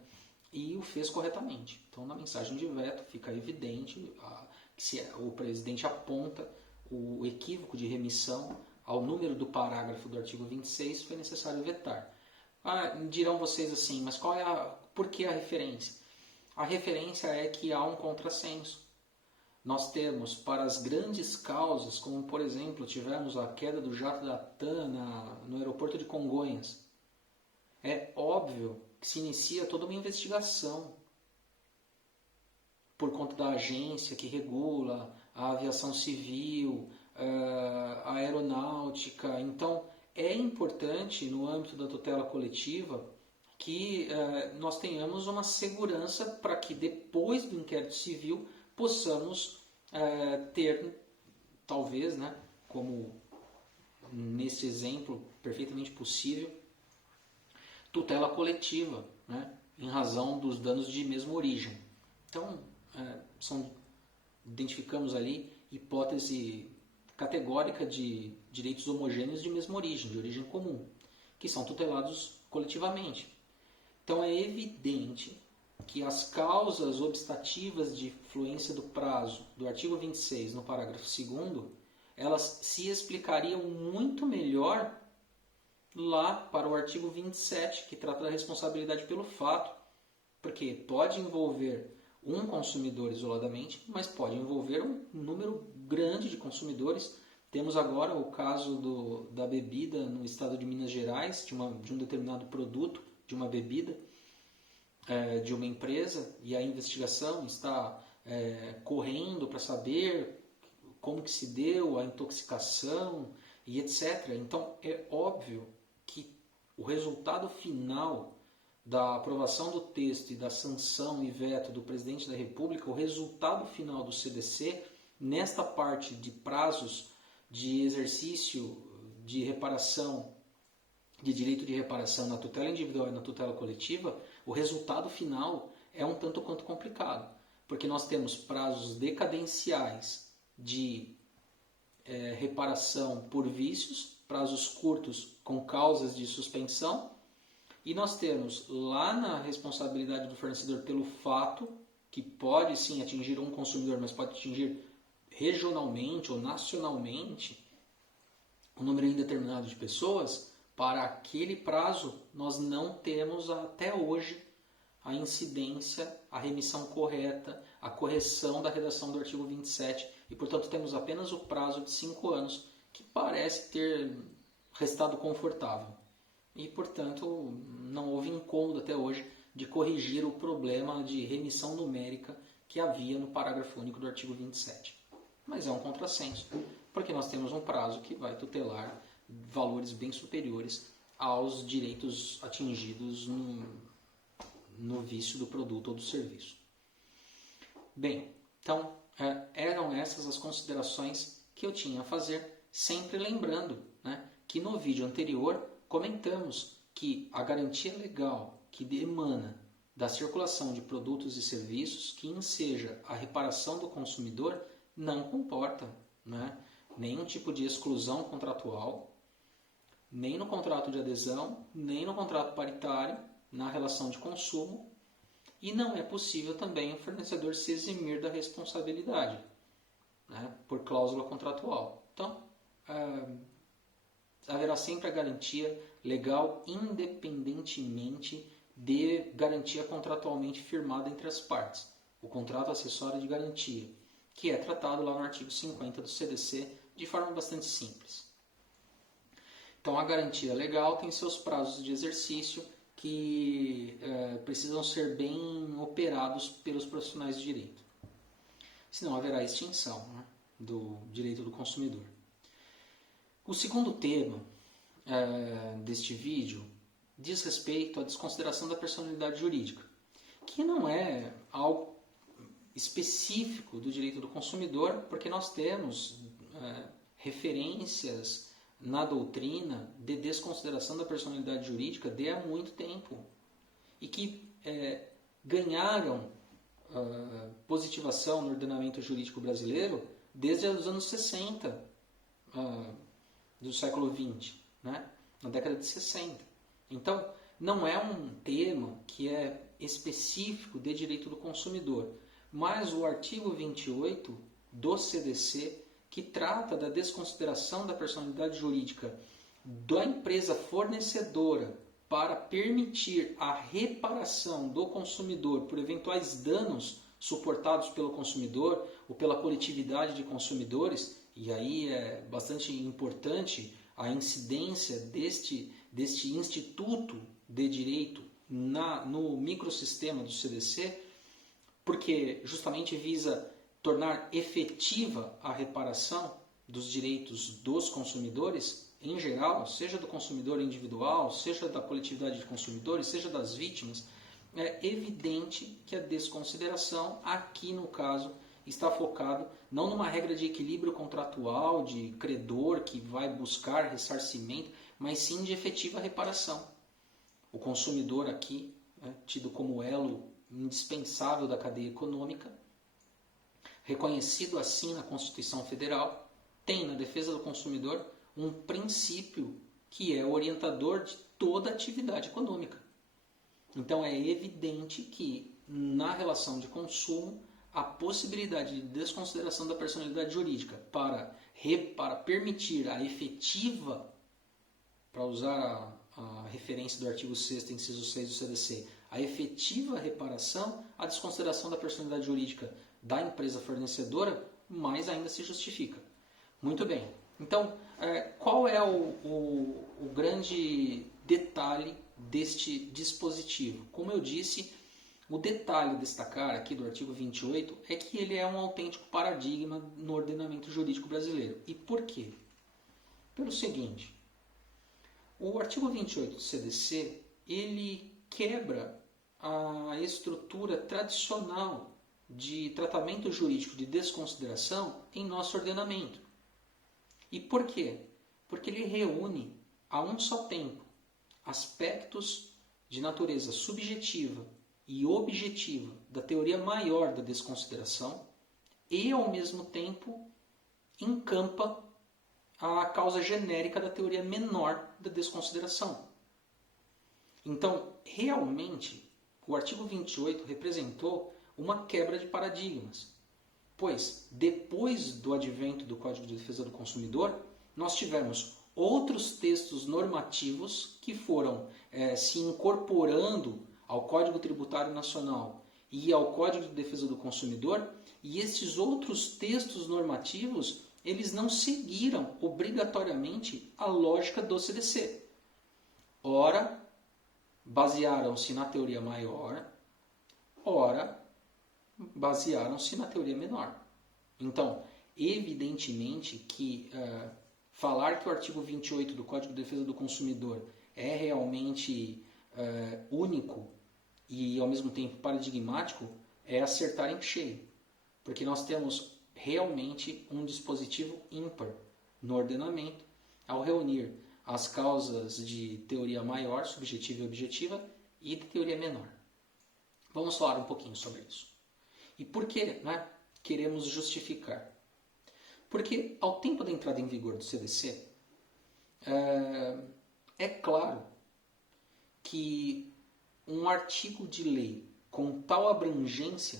E o fez corretamente. Então, na mensagem de veto fica evidente que se o presidente aponta o equívoco de remissão ao número do parágrafo do artigo 26, foi necessário vetar. Dirão vocês assim, mas por que a referência? A referência é que há um contrassenso. Nós temos para as grandes causas, como por exemplo, tivemos a queda do jato da TAM no aeroporto de Congonhas. É óbvio que se inicia toda uma investigação por conta da agência que regula a aviação civil, a aeronáutica. Então, é importante, no âmbito da tutela coletiva, que nós tenhamos uma segurança para que depois do inquérito civil possamos ter, talvez, né, como nesse exemplo perfeitamente possível, tutela coletiva, né, em razão dos danos de mesma origem. Então, identificamos ali hipótese categórica de direitos homogêneos de mesma origem, de origem comum, que são tutelados coletivamente. Então é evidente que as causas obstativas de fluência do prazo do artigo 26 no parágrafo 2º, elas se explicariam muito melhor lá para o artigo 27, que trata da responsabilidade pelo fato, porque pode envolver um consumidor isoladamente, mas pode envolver um número grande de consumidores. Temos agora o caso da bebida no estado de Minas Gerais, de um determinado produto, de uma bebida, de uma empresa, e a investigação está correndo para saber como que se deu a intoxicação e etc. Então é óbvio que o resultado final da aprovação do texto e da sanção e veto do presidente da República, o resultado final do CDC, nesta parte de prazos de exercício de reparação, de direito de reparação na tutela individual e na tutela coletiva, o resultado final é um tanto quanto complicado, porque nós temos prazos decadenciais de reparação por vícios, prazos curtos com causas de suspensão, e nós temos lá na responsabilidade do fornecedor pelo fato, que pode sim atingir um consumidor, mas pode atingir regionalmente ou nacionalmente um número indeterminado de pessoas. Para aquele prazo, nós não temos até hoje a incidência, a remissão correta, a correção da redação do artigo 27 e, portanto, temos apenas o prazo de 5 anos, que parece ter restado confortável. E, portanto, não houve incômodo até hoje de corrigir o problema de remissão numérica que havia no parágrafo único do artigo 27. Mas é um contrassenso, porque nós temos um prazo que vai tutelar valores bem superiores aos direitos atingidos no vício do produto ou do serviço. Bem, então eram essas as considerações que eu tinha a fazer, sempre lembrando, né, que no vídeo anterior comentamos que a garantia legal que emana da circulação de produtos e serviços que enseja a reparação do consumidor não comporta, né, nenhum tipo de exclusão contratual, nem no contrato de adesão, nem no contrato paritário, na relação de consumo, e não é possível também o fornecedor se eximir da responsabilidade, né, por cláusula contratual. Então, haverá sempre a garantia legal, independentemente de garantia contratualmente firmada entre as partes. O contrato acessório de garantia, que é tratado lá no artigo 50 do CDC de forma bastante simples. Então, a garantia legal tem seus prazos de exercício que precisam ser bem operados pelos profissionais de direito. Senão haverá extinção, né, do direito do consumidor. O segundo tema deste vídeo diz respeito à desconsideração da personalidade jurídica, que não é algo específico do direito do consumidor, porque nós temos referências na doutrina de desconsideração da personalidade jurídica de há muito tempo e que ganharam positivação no ordenamento jurídico brasileiro desde os anos 60 do século XX, né? Na década de 60. Então, não é um tema que é específico de direito do consumidor, mas o artigo 28 do CDC, que trata da desconsideração da personalidade jurídica da empresa fornecedora para permitir a reparação do consumidor por eventuais danos suportados pelo consumidor ou pela coletividade de consumidores, e aí é bastante importante a incidência deste instituto de direito no microsistema do CDC, porque justamente visa tornar efetiva a reparação dos direitos dos consumidores em geral, seja do consumidor individual, seja da coletividade de consumidores, seja das vítimas. É evidente que a desconsideração, aqui no caso, está focado não numa regra de equilíbrio contratual, de credor que vai buscar ressarcimento, mas sim de efetiva reparação. O consumidor aqui, tido como elo indispensável da cadeia econômica, reconhecido assim na Constituição Federal, tem na defesa do consumidor um princípio que é orientador de toda a atividade econômica. Então é evidente que na relação de consumo a possibilidade de desconsideração da personalidade jurídica para permitir a efetiva, para usar a referência do artigo 6º, inciso 6 do CDC, a efetiva reparação, a desconsideração da personalidade jurídica da empresa fornecedora, mais ainda se justifica. Muito bem. Então, qual é o grande detalhe deste dispositivo? Como eu disse, o detalhe a destacar aqui do artigo 28 é que ele é um autêntico paradigma no ordenamento jurídico brasileiro. E por quê? Pelo seguinte, o artigo 28 do CDC, ele quebra a estrutura tradicional de tratamento jurídico de desconsideração em nosso ordenamento. E por quê? Porque ele reúne a um só tempo aspectos de natureza subjetiva e objetiva da teoria maior da desconsideração e, ao mesmo tempo, encampa a causa genérica da teoria menor da desconsideração. Então, realmente, o artigo 28 representou uma quebra de paradigmas, pois, depois do advento do Código de Defesa do Consumidor, nós tivemos outros textos normativos que foram se incorporando ao Código Tributário Nacional e ao Código de Defesa do Consumidor, e esses outros textos normativos, eles não seguiram obrigatoriamente a lógica do CDC. Ora, basearam-se na teoria maior, ora, basearam-se na teoria menor. Então, evidentemente que falar que o artigo 28 do Código de Defesa do Consumidor é realmente único e, ao mesmo tempo, paradigmático, é acertar em cheio. Porque nós temos realmente um dispositivo ímpar no ordenamento ao reunir as causas de teoria maior, subjetiva e objetiva, e de teoria menor. Vamos falar um pouquinho sobre isso. E por que queremos justificar? Porque, ao tempo da entrada em vigor do CDC, é claro que um artigo de lei com tal abrangência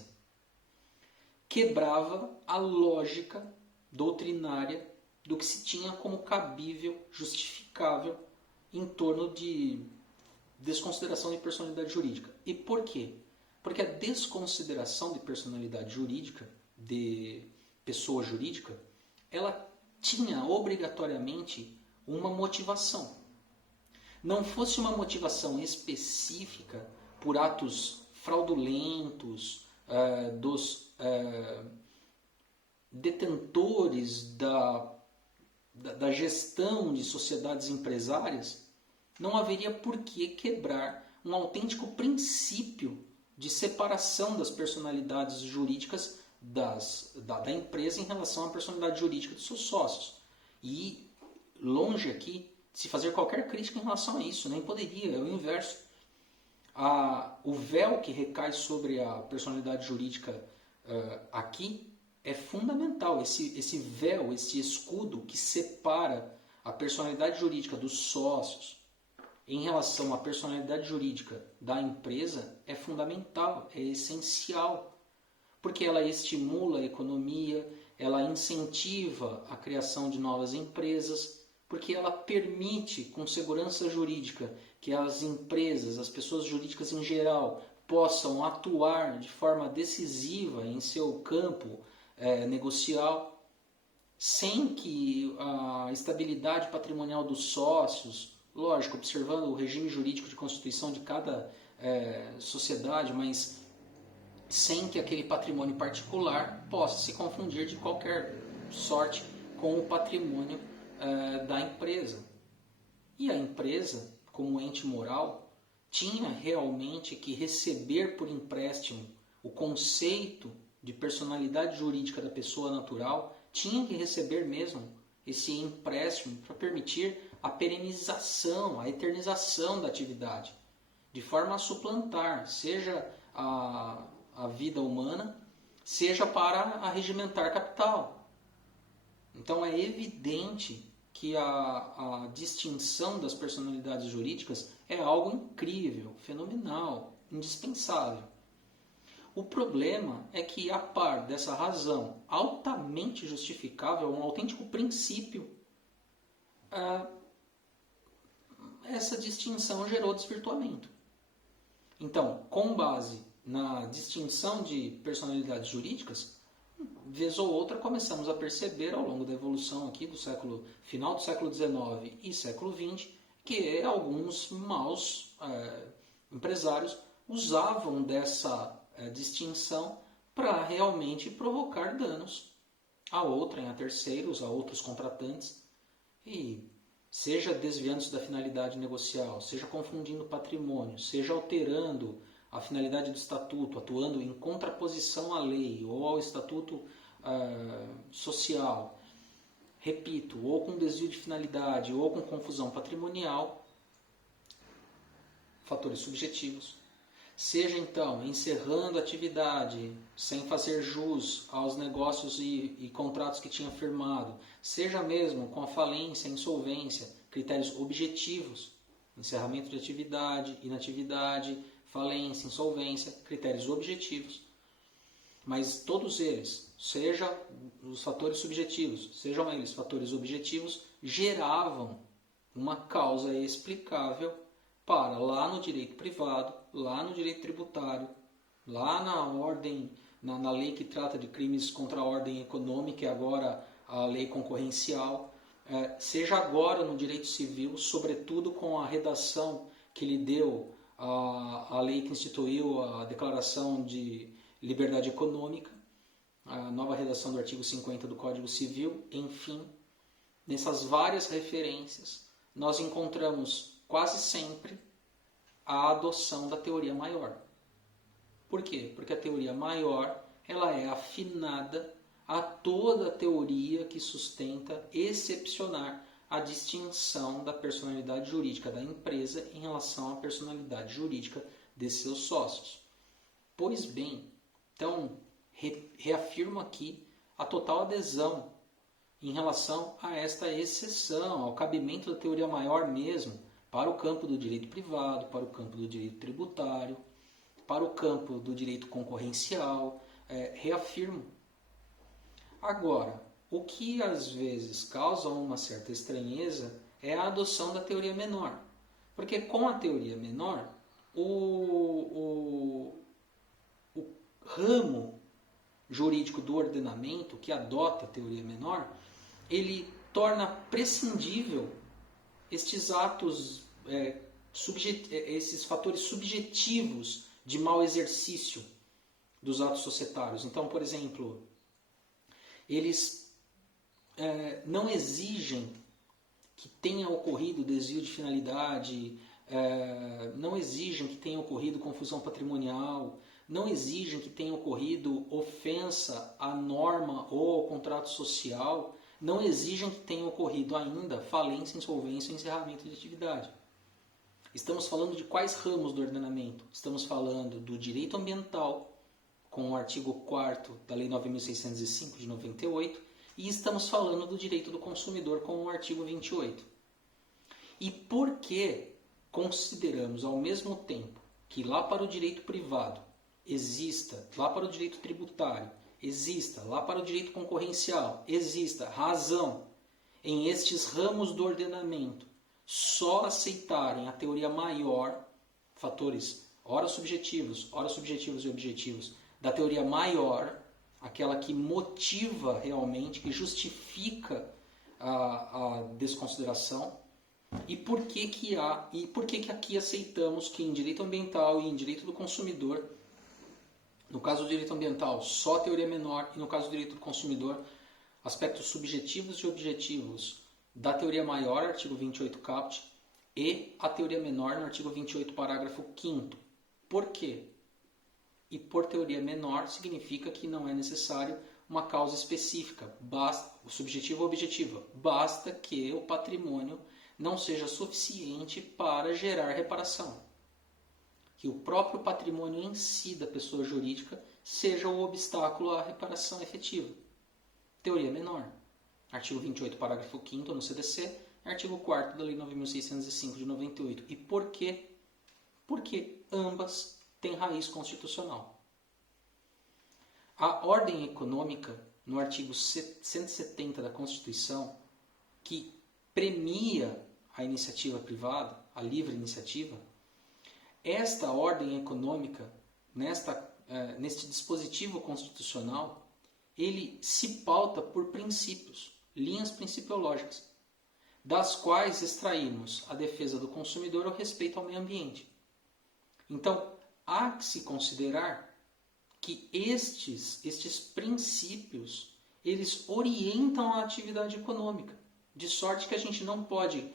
quebrava a lógica doutrinária do que se tinha como cabível, justificável em torno de desconsideração de personalidade jurídica. E por quê? Porque a desconsideração de personalidade jurídica, de pessoa jurídica, ela tinha obrigatoriamente uma motivação. Não fosse uma motivação específica por atos fraudulentos dos detentores da gestão de sociedades empresárias, não haveria por que quebrar um autêntico princípio de separação das personalidades jurídicas da empresa em relação à personalidade jurídica dos seus sócios. E longe aqui de se fazer qualquer crítica em relação a isso, nem poderia, é o inverso. O véu que recai sobre a personalidade jurídica aqui é fundamental. Esse véu, esse escudo que separa a personalidade jurídica dos sócios em relação à personalidade jurídica da empresa é fundamental, é essencial, porque ela estimula a economia, ela incentiva a criação de novas empresas, porque ela permite, com segurança jurídica, que as empresas, as pessoas jurídicas em geral, possam atuar de forma decisiva em seu campo negocial, sem que a estabilidade patrimonial dos sócios, lógico, observando o regime jurídico de constituição de cada sociedade, mas sem que aquele patrimônio particular possa se confundir de qualquer sorte com o patrimônio da empresa. E a empresa, como ente moral, tinha realmente que receber por empréstimo o conceito de personalidade jurídica da pessoa natural, tinha que receber mesmo esse empréstimo para permitir a perenização, a eternização da atividade, de forma a suplantar, seja a vida humana, seja para arregimentar capital. Então é evidente que a distinção das personalidades jurídicas é algo incrível, fenomenal, indispensável. O problema é que, a par dessa razão altamente justificável, um autêntico princípio, essa distinção gerou desvirtuamento. Então, com base na distinção de personalidades jurídicas, vez ou outra começamos a perceber ao longo da evolução aqui do final do século XIX e século XX que alguns maus empresários usavam dessa distinção para realmente provocar danos a outrem, a terceiros, a outros contratantes, e seja desviando-se da finalidade negocial, seja confundindo patrimônio, seja alterando a finalidade do estatuto, atuando em contraposição à lei ou ao estatuto social, repito, ou com desvio de finalidade ou com confusão patrimonial, fatores subjetivos. Seja então encerrando a atividade sem fazer jus aos negócios e contratos que tinha firmado, seja mesmo com a falência, insolvência, critérios objetivos, encerramento de atividade, inatividade, falência, insolvência, critérios objetivos. Mas todos eles, seja os fatores subjetivos, sejam eles fatores objetivos, geravam uma causa explicável para, lá no direito privado, lá no direito tributário, lá na ordem, na lei que trata de crimes contra a ordem econômica e agora a lei concorrencial, seja agora no direito civil, sobretudo com a redação que lhe deu a lei que instituiu a Declaração de Liberdade Econômica, a nova redação do artigo 50 do Código Civil, enfim, nessas várias referências, nós encontramos quase sempre a adoção da teoria maior. Por quê? Porque a teoria maior ela é afinada a toda a teoria que sustenta excepcionar a distinção da personalidade jurídica da empresa em relação à personalidade jurídica de seus sócios. Pois bem, então, reafirmo aqui a total adesão em relação a esta exceção, ao cabimento da teoria maior mesmo, para o campo do direito privado, para o campo do direito tributário, para o campo do direito concorrencial, reafirmo. Agora, o que às vezes causa uma certa estranheza é a adoção da teoria menor. Porque com a teoria menor, o ramo jurídico do ordenamento que adota a teoria menor, ele torna prescindível estes atos, esses fatores subjetivos de mau exercício dos atos societários. Então, por exemplo, eles não exigem que tenha ocorrido desvio de finalidade, não exigem que tenha ocorrido confusão patrimonial, não exigem que tenha ocorrido ofensa à norma ou ao contrato social, não exigem que tenha ocorrido ainda falência, insolvência ou encerramento de atividade. Estamos falando de quais ramos do ordenamento? Estamos falando do direito ambiental, com o artigo 4º da Lei 9.605 de 98, e estamos falando do direito do consumidor, com o artigo 28. E por que consideramos ao mesmo tempo que lá para o direito privado exista, lá para o direito tributário exista, lá para o direito concorrencial exista razão em estes ramos do ordenamento só aceitarem a teoria maior, fatores ora subjetivos e objetivos, da teoria maior, aquela que motiva realmente, que justifica a desconsideração, e por que aqui aceitamos que em direito ambiental e em direito do consumidor, no caso do direito ambiental, só a teoria menor, e no caso do direito do consumidor, aspectos subjetivos e objetivos da teoria maior, artigo 28 caput, e a teoria menor no artigo 28, parágrafo 5º. Por quê? E por teoria menor significa que não é necessário uma causa específica, basta, subjetiva ou objetiva, basta que o patrimônio não seja suficiente para gerar reparação. Que o próprio patrimônio em si da pessoa jurídica seja o obstáculo à reparação efetiva. Teoria menor. Artigo 28, parágrafo 5º no CDC artigo 4º da Lei 9.605 de 98. E por quê? Porque ambas têm raiz constitucional. A ordem econômica, no artigo 170 da Constituição, que premia a iniciativa privada, a livre iniciativa, esta ordem econômica, neste dispositivo constitucional, ele se pauta por princípios, linhas principiológicas, das quais extraímos a defesa do consumidor ou respeito ao meio ambiente. Então, há que se considerar que estes princípios, eles orientam a atividade econômica, de sorte que a gente não pode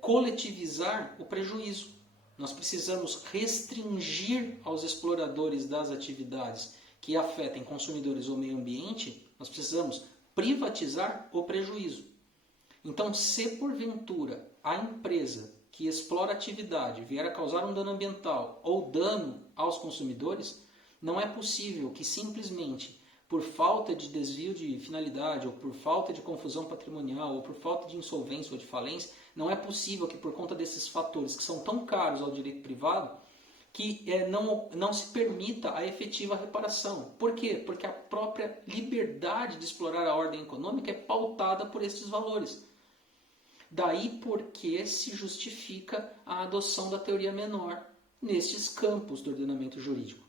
coletivizar o prejuízo. Nós precisamos restringir aos exploradores das atividades que afetem consumidores ou meio ambiente, nós precisamos privatizar o prejuízo. Então, se porventura a empresa que explora a atividade vier a causar um dano ambiental ou dano aos consumidores, não é possível que simplesmente por falta de desvio de finalidade, ou por falta de confusão patrimonial, ou por falta de insolvência ou de falência, não é possível que por conta desses fatores que são tão caros ao direito privado, que não se permita a efetiva reparação. Por quê? Porque a própria liberdade de explorar a ordem econômica é pautada por esses valores. Daí porque se justifica a adoção da teoria menor nestes campos do ordenamento jurídico.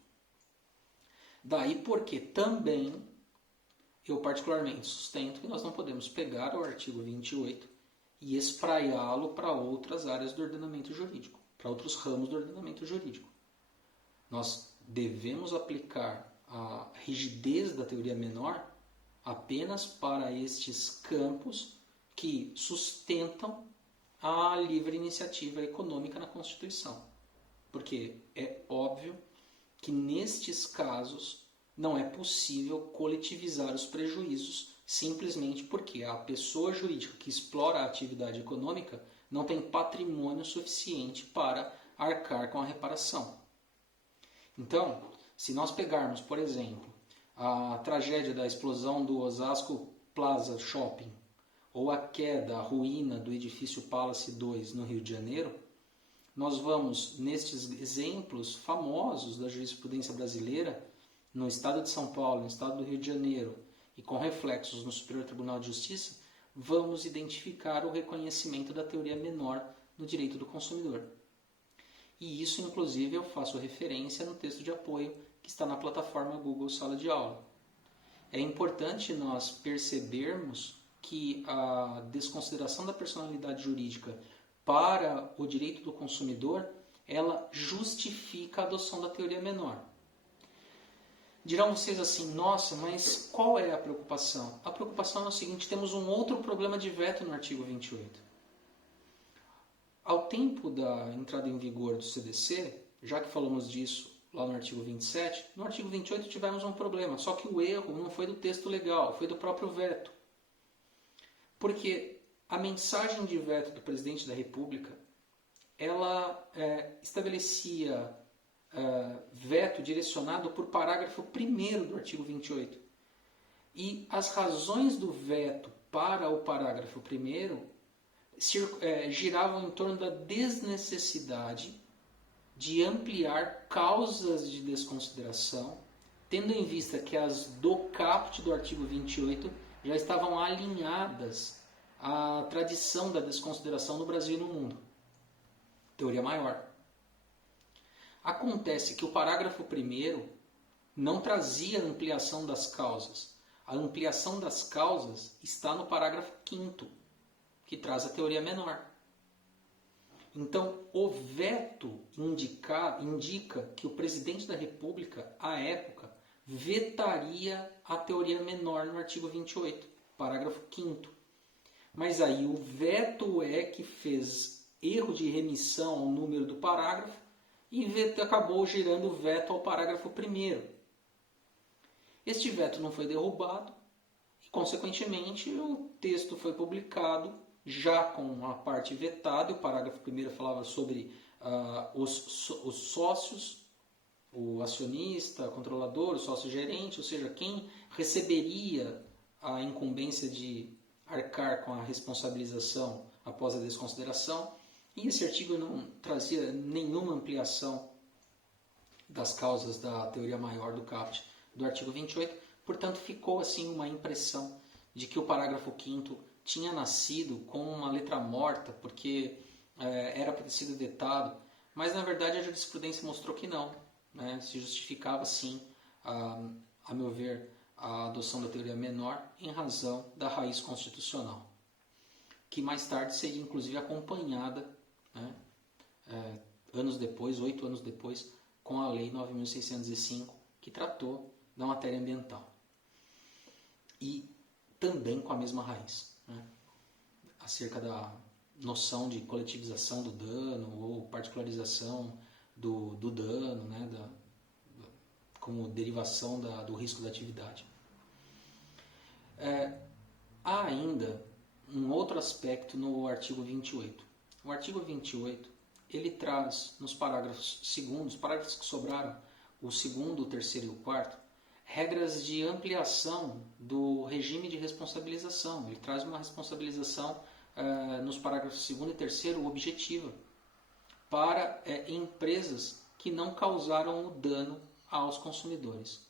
Daí porque também eu particularmente sustento que nós não podemos pegar o artigo 28 e espraiá-lo para outras áreas do ordenamento jurídico, para outros ramos do ordenamento jurídico. Nós devemos aplicar a rigidez da teoria menor apenas para estes campos que sustentam a livre iniciativa econômica na Constituição. Porque é óbvio que nestes casos não é possível coletivizar os prejuízos simplesmente porque a pessoa jurídica que explora a atividade econômica não tem patrimônio suficiente para arcar com a reparação. Então, se nós pegarmos, por exemplo, a tragédia da explosão do Osasco Plaza Shopping, ou a queda, a ruína do edifício Palace 2 no Rio de Janeiro, nós vamos, nestes exemplos famosos da jurisprudência brasileira, no estado de São Paulo, no estado do Rio de Janeiro, e com reflexos no Superior Tribunal de Justiça, vamos identificar o reconhecimento da teoria menor no direito do consumidor. E isso, inclusive, eu faço referência no texto de apoio que está na plataforma Google Sala de Aula. É importante nós percebermos que a desconsideração da personalidade jurídica para o direito do consumidor, ela justifica a adoção da teoria menor. Dirão vocês assim, nossa, mas qual é a preocupação? A preocupação é o seguinte, temos um outro problema de veto no artigo 28. Ao tempo da entrada em vigor do CDC, já que falamos disso lá no artigo 27, no artigo 28 tivemos um problema, só que o erro não foi do texto legal, foi do próprio veto. Porque a mensagem de veto do presidente da República, ela estabelecia veto direcionado por parágrafo 1º do artigo 28. E as razões do veto para o parágrafo 1º giravam em torno da desnecessidade de ampliar causas de desconsideração, tendo em vista que as do caput do artigo 28 já estavam alinhadas à tradição da desconsideração no Brasil e no mundo. Teoria maior. Acontece que o parágrafo 1º não trazia ampliação das causas. A ampliação das causas está no parágrafo 5º, que traz a teoria menor. Então, o veto indica que o presidente da República, à época, vetaria a teoria menor no artigo 28, parágrafo 5º. Mas aí o veto é que fez erro de remissão ao número do parágrafo e acabou gerando o veto ao parágrafo 1º. Este veto não foi derrubado e, consequentemente, o texto foi publicado já com a parte vetada. O parágrafo 1º falava sobre os sócios, o acionista, o controlador, o sócio-gerente, ou seja, quem receberia a incumbência de arcar com a responsabilização após a desconsideração, e esse artigo não trazia nenhuma ampliação das causas da teoria maior do caput do artigo 28, portanto ficou assim uma impressão de que o parágrafo 5º tinha nascido com uma letra morta, porque era para ter sido vetado, mas na verdade a jurisprudência mostrou que não, né? Se justificava sim, a meu ver, a adoção da teoria menor em razão da raiz constitucional, que mais tarde seria inclusive acompanhada, né, anos depois, 8 anos depois, com a Lei 9.605, que tratou da matéria ambiental. E também com a mesma raiz, né, acerca da noção de coletivização do dano ou particularização do dano, né, como derivação do risco da atividade. Há ainda um outro aspecto no artigo 28. O artigo 28, ele traz nos parágrafos segundos, parágrafos que sobraram, o 2º, o 3º e o 4º, regras de ampliação do regime de responsabilização. Ele traz uma responsabilização nos parágrafos 2º e 3º objetiva para empresas que não causaram o dano aos consumidores.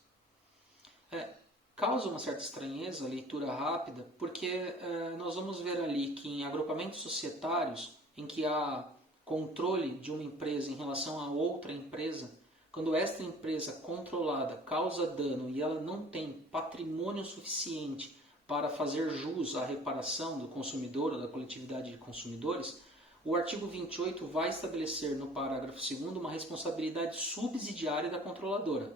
Causa uma certa estranheza a leitura rápida, porque nós vamos ver ali que em agrupamentos societários, em que há controle de uma empresa em relação a outra empresa, quando esta empresa controlada causa dano e ela não tem patrimônio suficiente para fazer jus à reparação do consumidor ou da coletividade de consumidores, o artigo 28 vai estabelecer no parágrafo 2º uma responsabilidade subsidiária da controladora.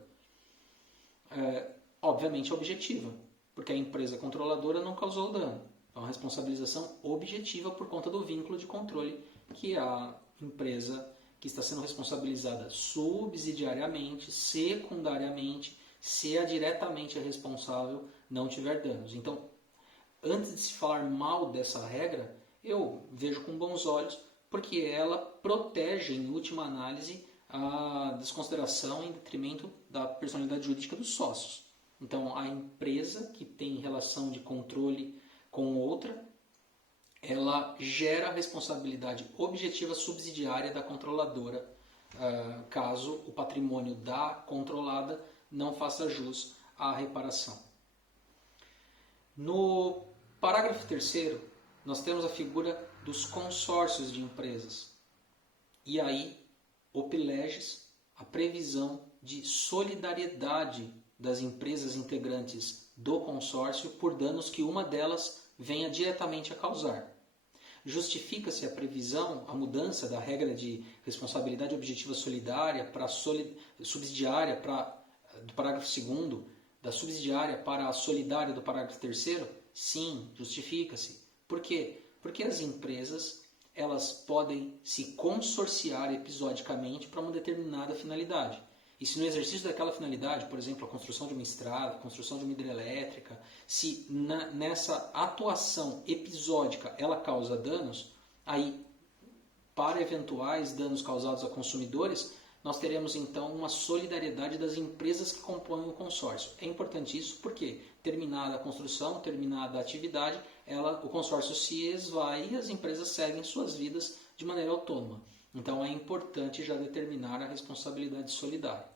Obviamente objetiva, porque a empresa controladora não causou dano. Então, a responsabilização objetiva por conta do vínculo de controle que a empresa que está sendo responsabilizada subsidiariamente, secundariamente, se a diretamente responsável não tiver danos. Então, antes de se falar mal dessa regra, eu vejo com bons olhos, porque ela protege, em última análise, a desconsideração em detrimento da personalidade jurídica dos sócios. Então, a empresa que tem relação de controle com outra, ela gera a responsabilidade objetiva subsidiária da controladora, caso o patrimônio da controlada não faça jus à reparação. No parágrafo 3º, nós temos a figura dos consórcios de empresas. E aí, op leges, a previsão de solidariedade das empresas integrantes do consórcio por danos que uma delas venha diretamente a causar. Justifica-se a previsão, a mudança da regra de responsabilidade objetiva solidária para subsidiária do parágrafo 2º, da subsidiária para a solidária do parágrafo 3º? Sim, justifica-se. Por quê? Porque as empresas elas podem se consorciar episodicamente para uma determinada finalidade. E se no exercício daquela finalidade, por exemplo, a construção de uma estrada, a construção de uma hidrelétrica, se nessa atuação episódica ela causa danos, aí, para eventuais danos causados a consumidores, nós teremos então uma solidariedade das empresas que compõem o consórcio. É importante isso porque, terminada a construção, terminada a atividade, o consórcio se esvai e as empresas seguem suas vidas de maneira autônoma. Então é importante já determinar a responsabilidade solidária.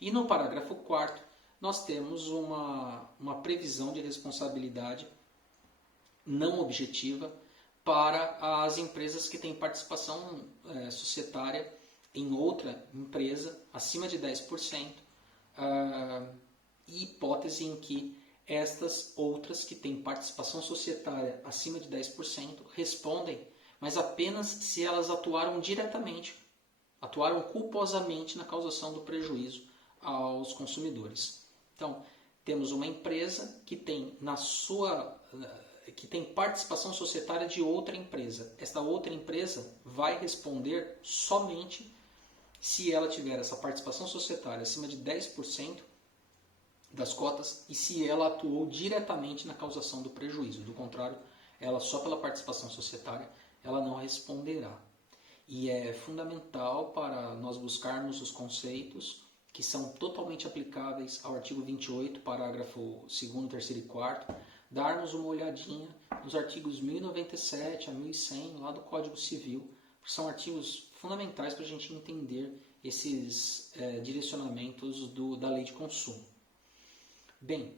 E no parágrafo 4º, nós temos uma previsão de responsabilidade não objetiva para as empresas que têm participação societária em outra empresa acima de 10%, e hipótese em que estas outras que têm participação societária acima de 10% respondem, mas apenas se elas atuaram diretamente, atuaram culposamente na causação do prejuízo aos consumidores. Então, temos uma empresa que tem que tem participação societária de outra empresa. Esta outra empresa vai responder somente se ela tiver essa participação societária acima de 10% das cotas e se ela atuou diretamente na causação do prejuízo. Do contrário, ela só pela participação societária ela não responderá. E é fundamental para nós buscarmos os conceitos que são totalmente aplicáveis ao artigo 28, parágrafo 2º, 3º e 4º, darmos uma olhadinha nos artigos 1097 a 1100 lá do Código Civil, que são artigos fundamentais para a gente entender esses direcionamentos da lei de consumo. Bem,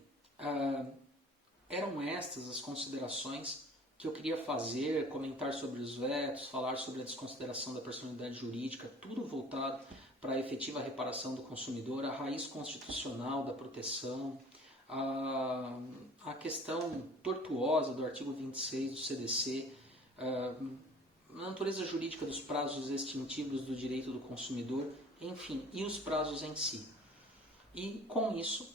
eram estas as considerações que eu queria fazer, comentar sobre os vetos, falar sobre a desconsideração da personalidade jurídica, tudo voltado para a efetiva reparação do consumidor, a raiz constitucional da proteção, a questão tortuosa do artigo 26 do CDC, a natureza jurídica dos prazos extintivos do direito do consumidor, enfim, e os prazos em si. E com isso,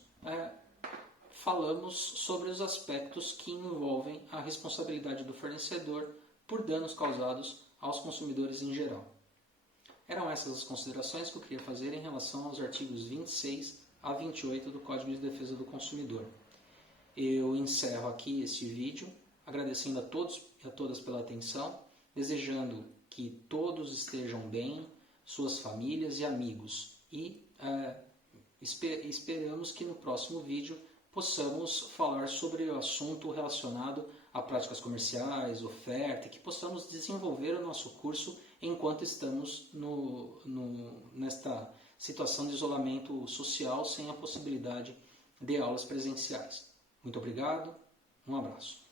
falamos sobre os aspectos que envolvem a responsabilidade do fornecedor por danos causados aos consumidores em geral. Eram essas as considerações que eu queria fazer em relação aos artigos 26 a 28 do Código de Defesa do Consumidor. Eu encerro aqui este vídeo, agradecendo a todos e a todas pela atenção, desejando que todos estejam bem, suas famílias e amigos, e esperamos que no próximo vídeo possamos falar sobre o assunto relacionado a práticas comerciais, oferta, e que possamos desenvolver o nosso curso enquanto estamos nesta situação de isolamento social sem a possibilidade de aulas presenciais. Muito obrigado, um abraço.